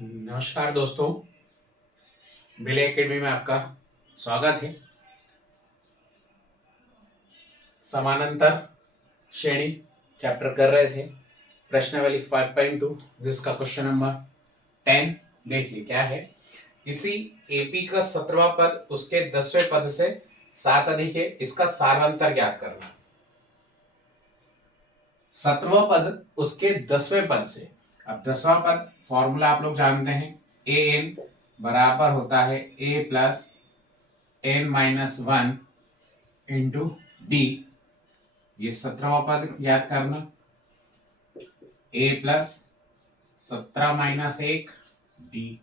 नमस्कार दोस्तों, बिले एकेडमी में आपका स्वागत है। समानांतर श्रेणी चैप्टर कर रहे थे, प्रश्नावली 5.2 जिसका क्वेश्चन नंबर 10 देखिए क्या है। किसी एपी का 17वां पद उसके 10वें पद से 7 अधिक है, इसका सारांतर ज्ञात करना। 17वां पद उसके 10वें पद से, अब 10वां पद फॉर्मूला आप लोग जानते हैं, ए एन बराबर होता है a plus n minus 1 into d. ये 17वां पद याद करना, ए प्लस 17 माइनस 1 डी।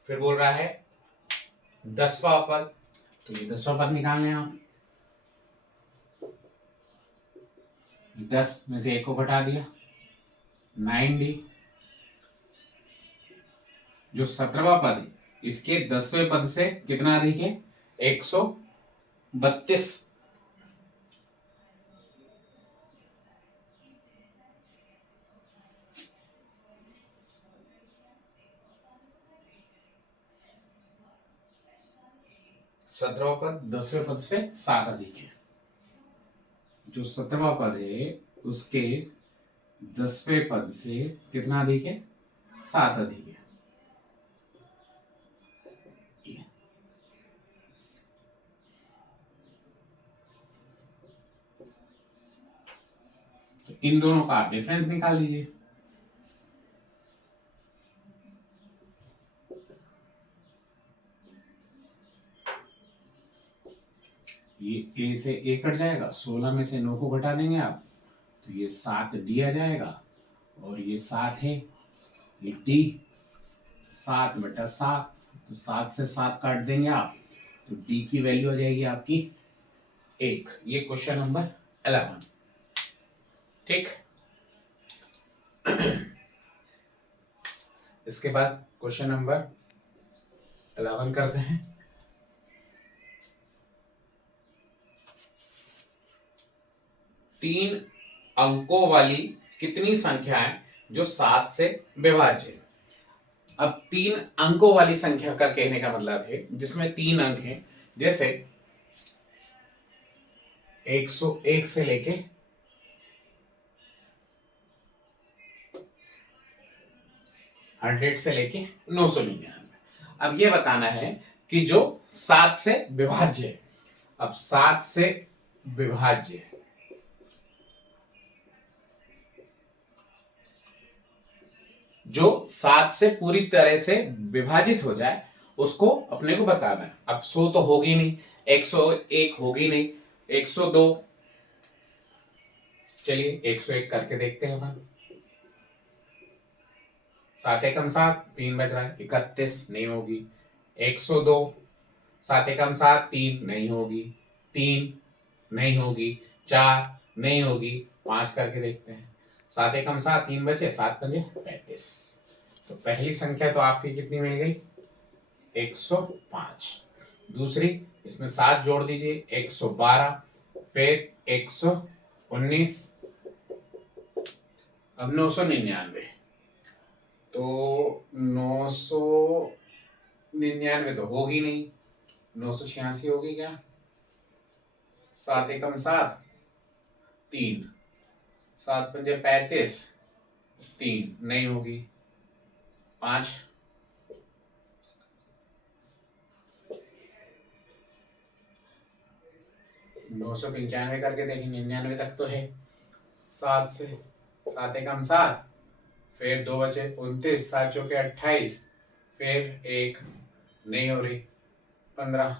फिर बोल रहा है 10वां पद, तो ये 10वां पद निकालने हैं आप। 10 में से 1 को घटा दिया, 9d। जो 17वां पद है इसके 10वें पद से कितना अधिक है, 132। सत्रहवां पद 10वें पद से 7 अधिक है। जो 17वां पद है उसके 10वें पद से कितना अधिक है, 7 अधिक है। तो इन दोनों का डिफरेंस निकाल लीजिए। ये ए से ए कट जाएगा, 16 में से 9 को घटा देंगे आप, तो ये 7 डी आ जाएगा। और ये 7 है, ये डी 7 बटा 7, तो 7 से 7 काट देंगे आप, तो डी की वैल्यू आ जाएगी आपकी 1। ये क्वेश्चन नंबर 11। ठीक। इसके बाद क्वेश्चन नंबर 11 करते हैं। तीन अंकों वाली कितनी संख्या है जो 7 से विभाज्य है। अब 3 अंकों वाली संख्या का कहने का मतलब है जिसमें 3 अंक हैं, जैसे 101 से लेके 100 से लेके 999। अब ये बताना है कि जो 7 से विभाज्य है। अब 7 से विभाज्य है, जो 7 से पूरी तरह से विभाजित हो जाए उसको अपने को बताना है। अब 100 तो होगी नहीं, 101 होगी नहीं, 102। चलिए 101 करके देखते हैं अपन। 7 एकम 7, 3 बच रहा है, 31 नहीं होगी। 102, 7 एकम 7, 3 नहीं होगी, 3 नहीं होगी, 4 नहीं होगी, 5 करके देखते हैं। 7 एकम 7, 3 बचे, 7 पंजे 35। तो पहली संख्या तो आपकी कितनी मिल गई, 105। दूसरी, इसमें 7 जोड़ दीजिए, 112, फिर 119, अब 999। तो 999 तो होगी नहीं, 986 होगी क्या। 7 एकम 7, 3, 7 पंजे 35, 3 नहीं होगी, 5। 995 करके देखिए, 99 तक तो है। 7 से 7 एकम 7, फिर 2 बचे 29, 7 चौके 28, फिर 1 नहीं हो रही, 15।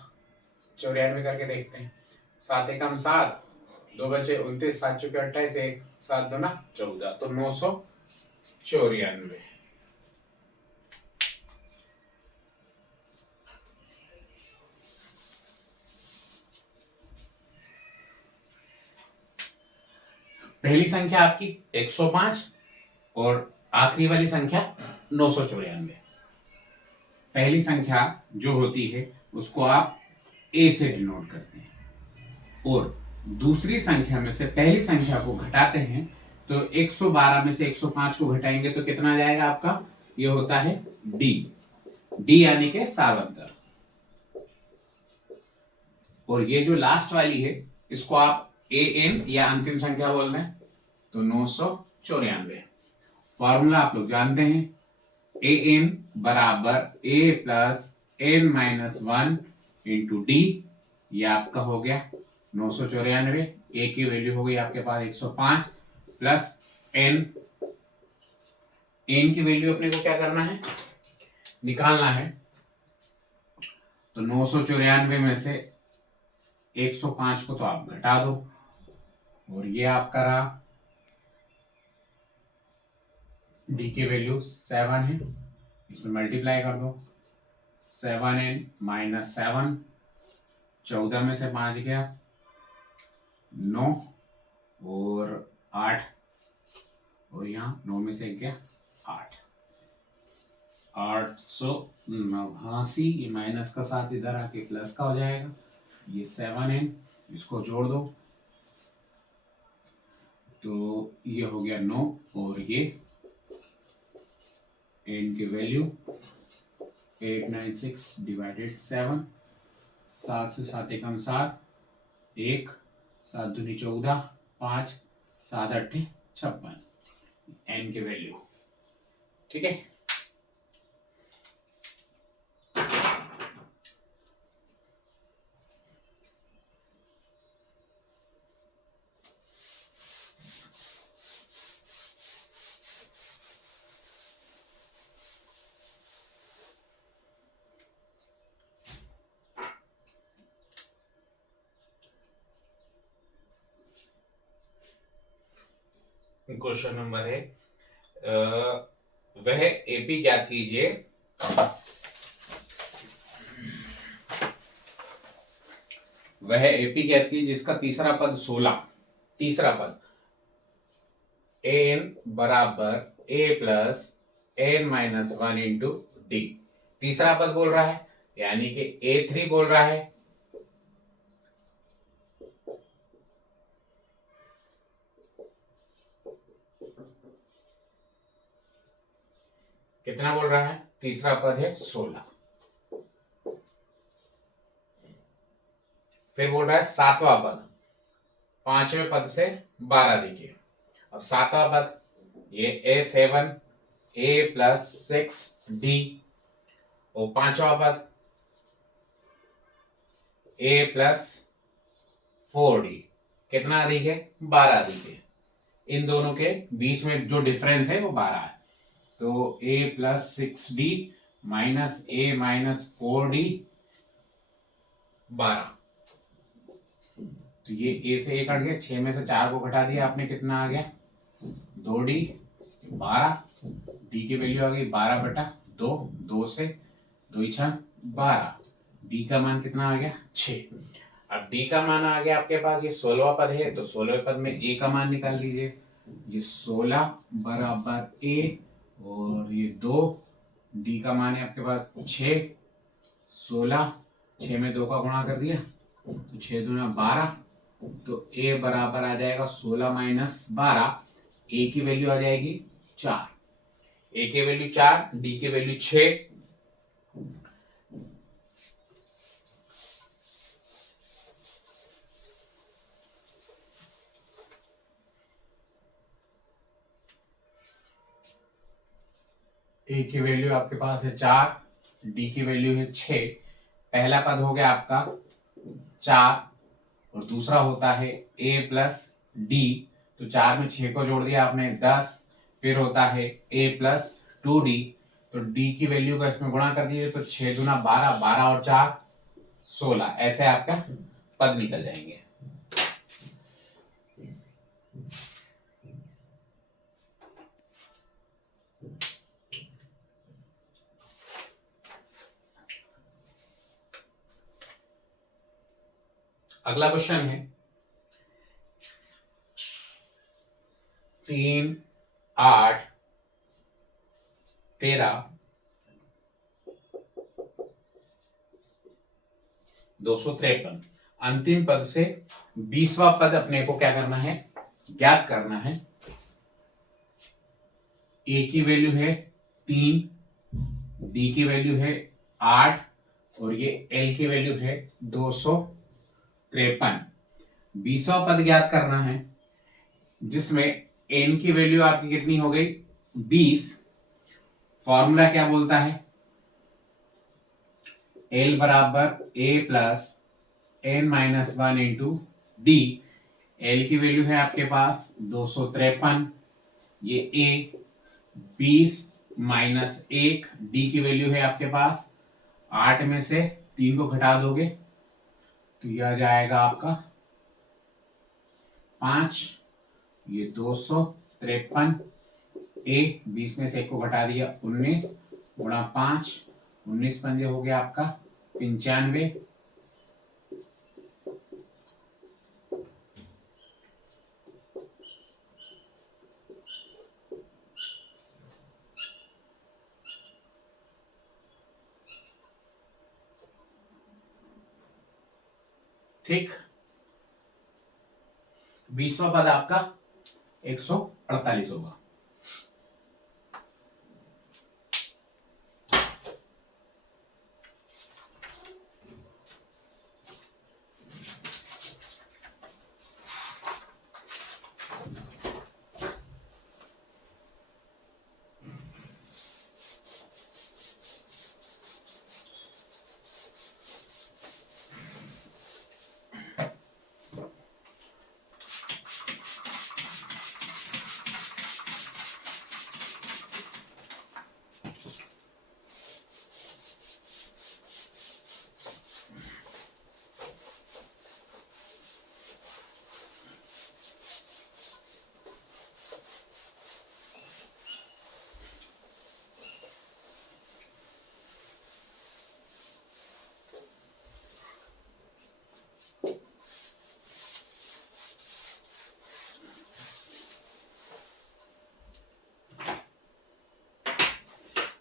94 करके देखते हैं। 7 एकम 7, 2 बचे 29, 7 चौके 28, 1, 7 दूना 14, तो 994। पहली संख्या आपकी 105 और आखिरी वाली संख्या 994। पहली संख्या जो होती है उसको आप ए से डिनोट करते हैं, और दूसरी संख्या में से पहली संख्या को घटाते हैं, तो 112 में से 105 को घटाएंगे तो कितना आ जाएगा आपका, ये होता है डी, डी यानी के सार्वंतर। और ये जो लास्ट वाली है इसको आप ए एन या अंतिम संख्या बोल दें, तो 994। फॉर्मूला आप लोग जानते हैं, ए एन बराबर a plus n minus 1 into d, ये आपका हो गया 994। ए की वैल्यू हो गई आपके पास 105 प्लस एन, एन की वैल्यू अपने को क्या करना है, निकालना है। तो 994 में से 105 को तो आप घटा दो, और ये आपका रहा, डी की वैल्यू 7 है, इसमें मल्टीप्लाई कर दो, 7n माइनस 7, 14 में से 5 गया 9, और 8, और यहाँ 9 में से 1 गया 8, 889। ये माइनस का साथ इधर आके प्लस का हो जाएगा, ये 7n, इसको जोड़ दो तो ये हो गया 9, और ये n की वैल्यू 896 डिवाइडेड 7, 7 से 7 एकम 7, 1, 7 दूनी 14, 5, 7 8 56, n की वैल्यू। ठीक है, क्वेश्चन नंबर है, वह एपी ज्ञात कीजिए वह एपी ज्ञात कीजिए जिसका तीसरा पद 16, तीसरा पद एन बराबर a plus n minus 1 into d, तीसरा पद बोल रहा है, यानी कि A3 बोल रहा है, कितना बोल रहा है, तीसरा पद है 16। फिर बोल रहा है सातवां पद, पांचवें पद से 12 देखिए। अब सातवां पद ये A7 A प्लस 6D, और पांचवा पद A प्लस 4D, कितना अधिक है, 12 अधिक है। इन दोनों के बीच में जो डिफरेंस है वो 12 है, तो A plus 6D minus A minus 4D 12, तो ये A से 1 कट गया, 6 में से 4 को घटा दिया आपने, कितना आ गया 2D 12, D की वैल्यू आ गई 12/2, 2 से 2 6 12, D का मान कितना आ गया 6। अब D का मान आ गया आपके पास, ये 16वां पद है, तो 16वें पद में A का मान निकाल लीजिए, ये 16 बराबर A, और ये 2, D का मान है आपके पास 6, 16, 6 में 2 का गुणा कर दिया तो 6 दूना 12, तो A बराबर आ जाएगा 16 माइनस 12, A की वैल्यू आ जाएगी 4, A की वैल्यू 4, D की वैल्यू 6। A की वैल्यू आपके पास है 4, D की वैल्यू है 6। पहला पद हो गया आपका 4, और दूसरा होता है A प्लस D, तो 4 में 6 को जोड़ दिया आपने 10, फिर होता है A प्लस 2D, तो D की वैल्यू का इसमें गुणा कर दिए तो 6 दूना 12, 12 और 4 16, ऐसे आपका पद निकल जाएंगे। अगला क्वेश्चन है 3 8 13, 253। अंतिम पद से 20वां पद अपने को क्या करना है, ज्ञात करना है। ए की वैल्यू है 3, बी की वैल्यू है 8 और ये एल की वैल्यू है 253। 20वां पद ज्ञात करना है जिसमें एन की वैल्यू आपकी कितनी हो गई, 20। फॉर्मूला क्या बोलता है, एल बराबर a plus n minus 1 into d. L की वैल्यू है आपके पास 253, ये ए 20 माइनस 1, डी की वैल्यू है आपके पास 8 में से 3 को घटा दोगे तो यह आ जाएगा आपका 5, ये 253। ए 20 में से 1 को घटा दिया 19 गुणा 5, 19 पंजे हो गया आपका 95। ठीक, 20वां पद आपका 148 होगा।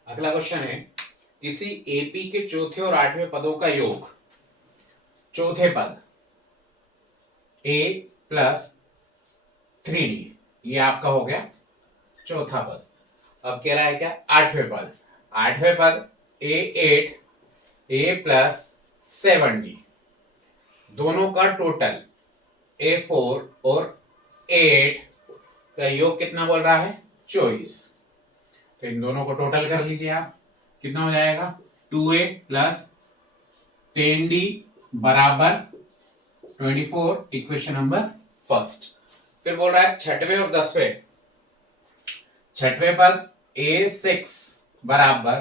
अगला क्वेश्चन है, किसी एपी के चौथे और 8वें पदों का योग। चौथे पद a प्लस 3d, ये आपका हो गया चौथा पद। अब कह रहा है क्या, 8वें पद। 8वें पद a8 a प्लस 7d, दोनों का टोटल a4 और a8 का योग कितना बोल रहा है, 24। तो इन दोनों को टोटल कर लीजिए आप, कितना हो जाएगा 2a प्लस 10d बराबर 24, इक्वेशन नंबर फर्स्ट। फिर बोल रहा है छठवें और 10वें। छठवें पद a6 बराबर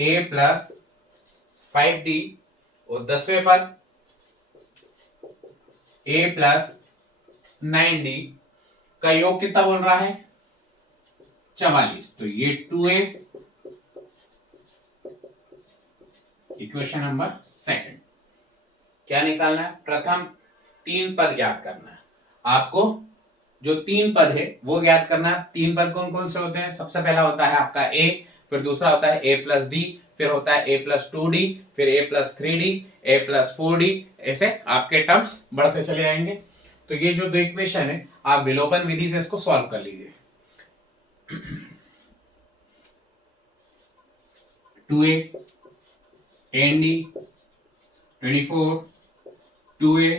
a प्लस 5d और 10वें पद a प्लस 9d का योग कितना बोल रहा है, 44। तो ये 2a, इक्वेशन नंबर सेकंड। क्या निकालना है, प्रथम 3 पद ज्ञात करना है आपको। जो 3 पद है वो ज्ञात करना है। 3 पद कौन कौन से होते हैं, सबसे पहला होता है आपका a, फिर दूसरा होता है a प्लस डी, फिर होता है a प्लस 2d, फिर a plus 3d, a plus 4d, ऐसे आपके टर्म्स बढ़ते चले जाएंगे। तो ये जो 2 इक्वेशन है आप विलोपन विधि से इसको सॉल्व कर लीजिए। 2a 10d 24, 2a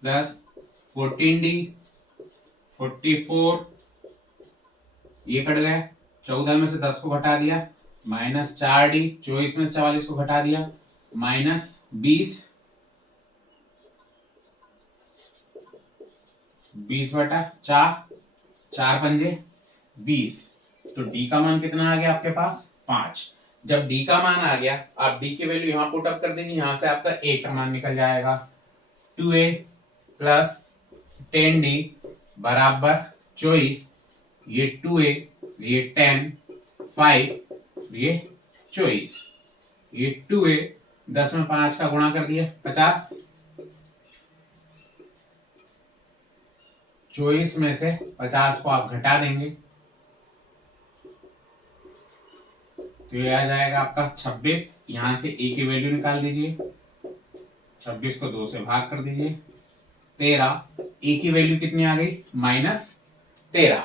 plus 14d 44, ये कट गए, 14 में से 10 को घटा दिया, माइनस 4d, 24 में से 44 को घटा दिया, माइनस 20, 20/4, 4 पंजे 20। तो d का मान कितना आ गया आपके पास, 5। जब d का मान आ गया, आप d की वैल्यू यहां पुट अप कर दीजिए, यहां से आपका a का मान निकल जाएगा। 2a प्लस 10d बराबर 24, ये 2a, ये 10, 5, ये 24, ये 2a, 10 में 5 का गुणा कर दिया 50, 24 में से 50 को आप घटा देंगे तो ये आ जाएगा आपका 26। यहां से ए की वैल्यू निकाल दीजिए, 26 को 2 से भाग कर दीजिए, 13। ए की वैल्यू कितनी आ गई? -13।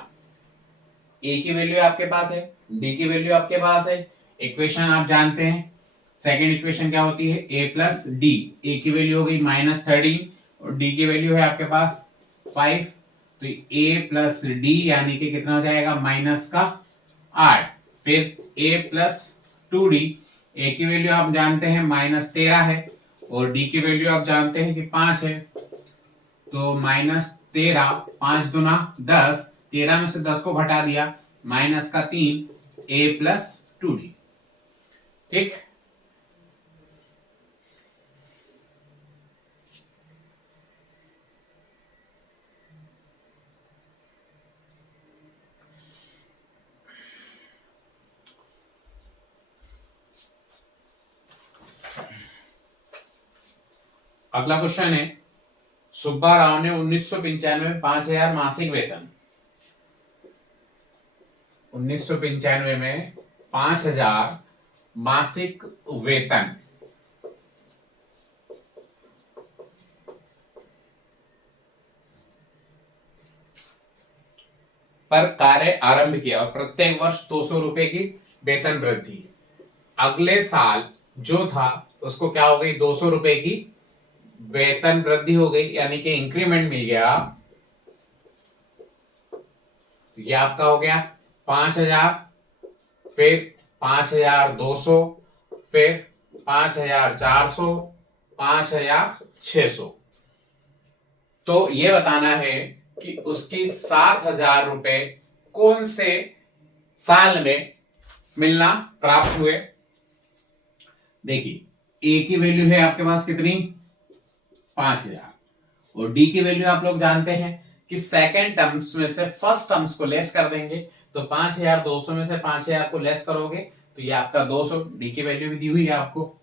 ए की वैल्यू आपके पास है, डी की वैल्यू आपके पास है। इक्वेशन आप जानते हैं, सेकेंड इक्वेशन क्या होती है? A plus D. ए की वैल्यू हो गई -13 और डी की वैल्यू है आपके पास 5। तो ए प्लस डी यानी कि कितना हो जाएगा? -8। फिर ए प्लस 2d। ए की वैल्यू आप जानते हैं -13 है और डी की वैल्यू आप जानते हैं कि 5 है। तो -13, 5 दूना 10, 13 में से 10 को घटा दिया, -3, a प्लस 2d। ठीक, अगला क्वेश्चन है, सुब्बा राव ने 1995 में 5,000 मासिक वेतन, 1995 में 5,000 मासिक वेतन पर कार्य आरंभ किया और प्रत्येक वर्ष 200 रुपए की वेतन वृद्धि। अगले साल जो था उसको क्या हो गई? 200 रुपए की वेतन वृद्धि हो गई, यानी कि इंक्रीमेंट मिल गया। तो ये आपका हो गया 5,000, फिर 5,200, फिर 5,400, 5,600। तो ये बताना है कि उसकी 7,000 रुपए कौन से साल में मिलना प्राप्त हुए। देखिए ए की वैल्यू है आपके पास कितनी? 5,000 और डी की वैल्यू आप लोग जानते हैं कि सेकेंड टर्म्स में से फर्स्ट टर्म्स को लेस कर देंगे। तो 5,200 में से 5,000 को लेस करोगे तो ये आपका 200। डी की वैल्यू भी दी हुई है आपको।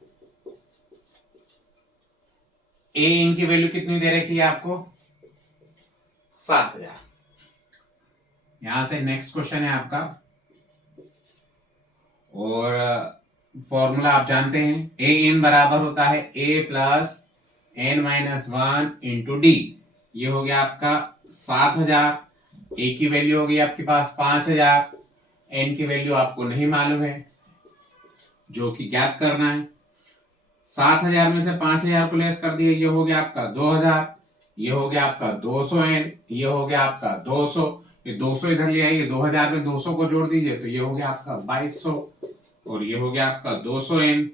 ए इनकी वैल्यू कितनी दे रखी है आपको? 7,000। यहां से नेक्स्ट क्वेश्चन है आपका, और फॉर्मूला आप जानते हैं, ए एन बराबर होता है a plus n-1 into d. ये हो गया आपका 7,000। ए की वैल्यू हो गई आपके पास 5,000। एन की वैल्यू आपको नहीं मालूम है, जो कि ज्ञात करना है। 7,000 में से 5,000 को लेस कर दिए, ये हो गया आपका 2,000। ये हो गया आपका 200 एन, ये हो गया आपका 200। ये 200 इधर ले आइए, 2,000 में 200 को जोड़ दीजिए तो ये हो गया आपका 2,200 और ये हो गया आपका 200 एन।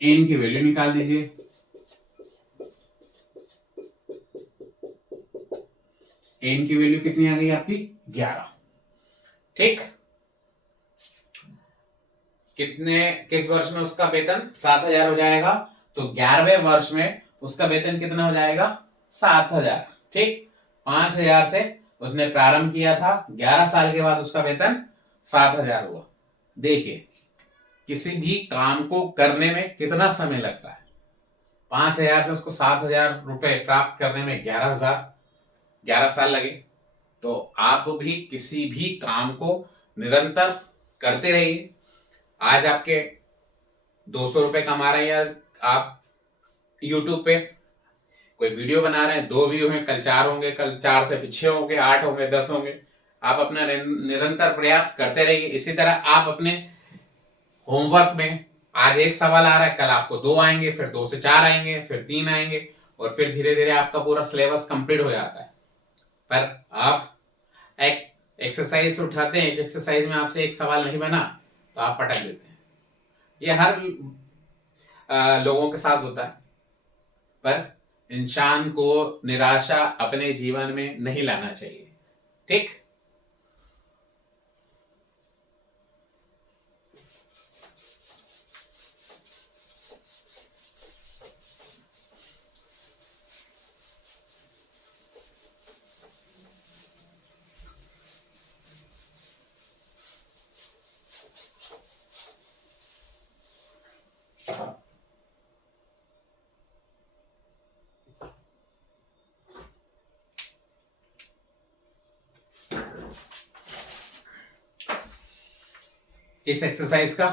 एन की वैल्यू निकाल दीजिए। एन की वैल्यू कितनी आ गई आपकी? 11। ठीक, किस वर्ष में उसका वेतन 7,000 हो जाएगा? तो 11वें वर्ष में उसका वेतन कितना हो जाएगा? 7,000। ठीक, 5,000 से उसने प्रारंभ किया था, 11 साल के बाद उसका वेतन 7,000 हुआ। देखिए किसी भी काम को करने में कितना समय लगता है। 5,000 से उसको 7,000 रुपए प्राप्त करने में 11 साल लगे। तो आप भी किसी भी काम को निरंतर करते रहिए। आज आपके 200 रुपए कमा रहे हैं, या आप YouTube पे कोई वीडियो बना रहे हैं, 2 व्यू हैं, कल 4 होंगे, कल 4 से फिर 6 होंगे, 8 होंगे, 10 होंगे। आप अपना निरंतर प्रयास करते रहिए। इसी तरह आप अपने होमवर्क में आज 1 सवाल आ रहा है, कल आपको 2 आएंगे, फिर 2 से 4 आएंगे, फिर 3 आएंगे और फिर धीरे धीरे आपका पूरा सिलेबस कंप्लीट हो जाता है। पर आप एक एक्सरसाइज उठाते हैं, एक्सरसाइज में आपसे 1 सवाल नहीं बना तो आप पटक देते हैं। ये हर लोगों के साथ होता है। पर इंसान को निराशा अपने जीवन में नहीं लाना चाहिए। ठीक, इस एक्सरसाइज का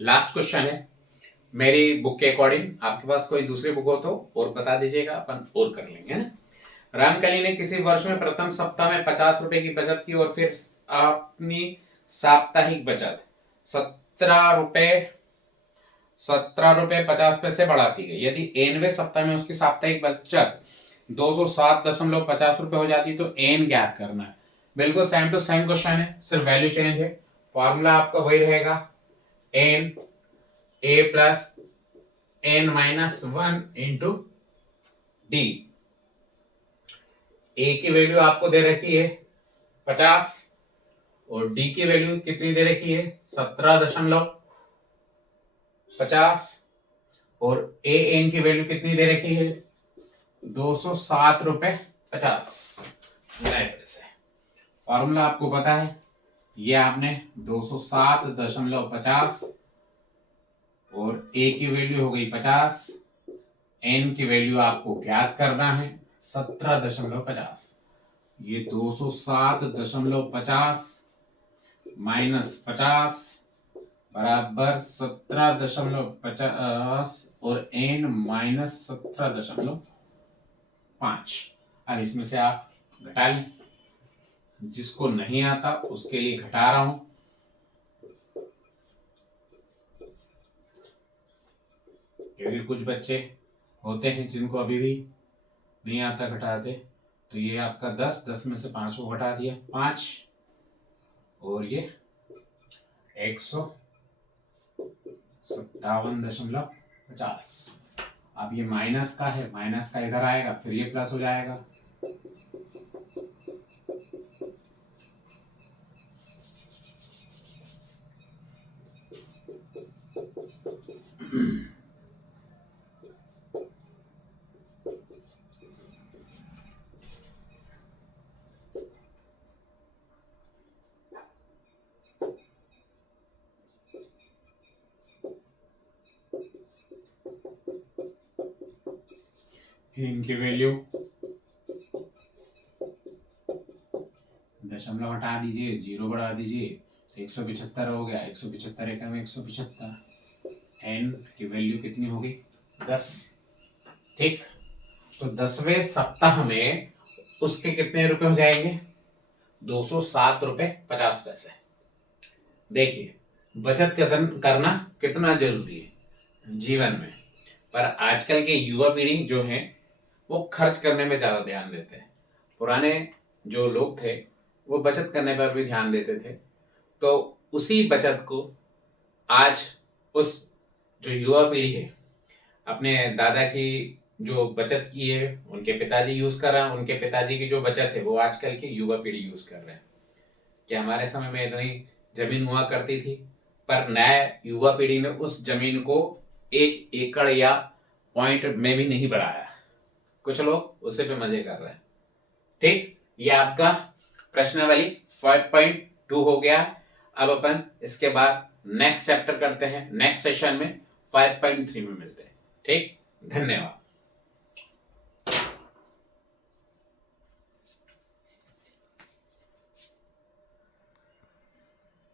लास्ट क्वेश्चन है मेरी बुक के अकॉर्डिंग, आपके पास कोई दूसरी बुक हो तो और बता दीजिएगा, अपन और कर लेंगे, है ना। रामकली ने किसी वर्ष में प्रथम सप्ताह में 50 रुपए की बचत की और फिर अपनी साप्ताहिक बचत 17 रुपए 50 पैसे बढ़ाती गई। यदि 90वें सप्ताह में उसकी साप्ताहिक बचत 207.50 रुपए हो जाती तो एन ज्ञात करना है। बिल्कुल सेम टू सेम क्वेश्चन है, सिर्फ वैल्यू चेंज है। फॉर्मूला आपका वही रहेगा, n a plus n minus 1 into d. A की वैल्यू आपको दे रखी है 50 और डी की वैल्यू कितनी दे रखी है 17.50 और ए एन की वैल्यू कितनी दे रखी है 207.50 नए पैसे। फॉर्मूला आपको पता है, ये आपने 207.50 और ए की वैल्यू हो गई 50, एन की वैल्यू आपको ज्ञात करना है 17.50। ये 207.50 माइनस 50 बराबर 17.50 और एन माइनस 17.5। अब इसमें से आप घटा लें, जिसको नहीं आता उसके लिए घटा रहा हूं। क्योंकि कुछ बच्चे होते हैं जिनको अभी भी नहीं आता घटाते, तो ये आपका 10 में से 5 को घटा दिया 5 और ये 157.50। अब ये माइनस का है, माइनस का इधर आएगा, फिर ये प्लस हो जाएगा। इनकी वैल्यू दशमलव हटा दीजिए, 0 बढ़ा दीजिए तो 175 हो गया। 175 एकम 175। एन की वैल्यू कितनी होगी 10। ठीक, तो 10वें सप्ताह में उसके कितने रुपए हो जाएंगे 207.50। देखिए बचत करना कितना जरूरी है जीवन में, पर आजकल के युवा पीढ़ी जो है वो खर्च करने में ज्यादा ध्यान देते हैं। पुराने जो लोग थे वो बचत करने पर भी ध्यान देते थे, तो उसी बचत को आज उस जो युवा पीढ़ी है अपने दादा की जो बचत की है उनके पिताजी यूज कर रहे हैं, उनके पिताजी की जो बचत है वो आजकल की युवा पीढ़ी यूज कर रहे हैं। कि हमारे समय में इतनी जमीन हुआ करती थी, पर नया युवा पीढ़ी ने उस जमीन को 1 एकड़ या पॉइंट में भी नहीं बढ़ाया। कुछ लोग उसे पे मजे कर रहे हैं। ठीक, ये आपका प्रश्नावली 5.2 हो गया। अब अपन इसके बाद नेक्स्ट चैप्टर करते हैं, नेक्स्ट सेशन में 5.3 में मिलते हैं। ठीक, धन्यवाद।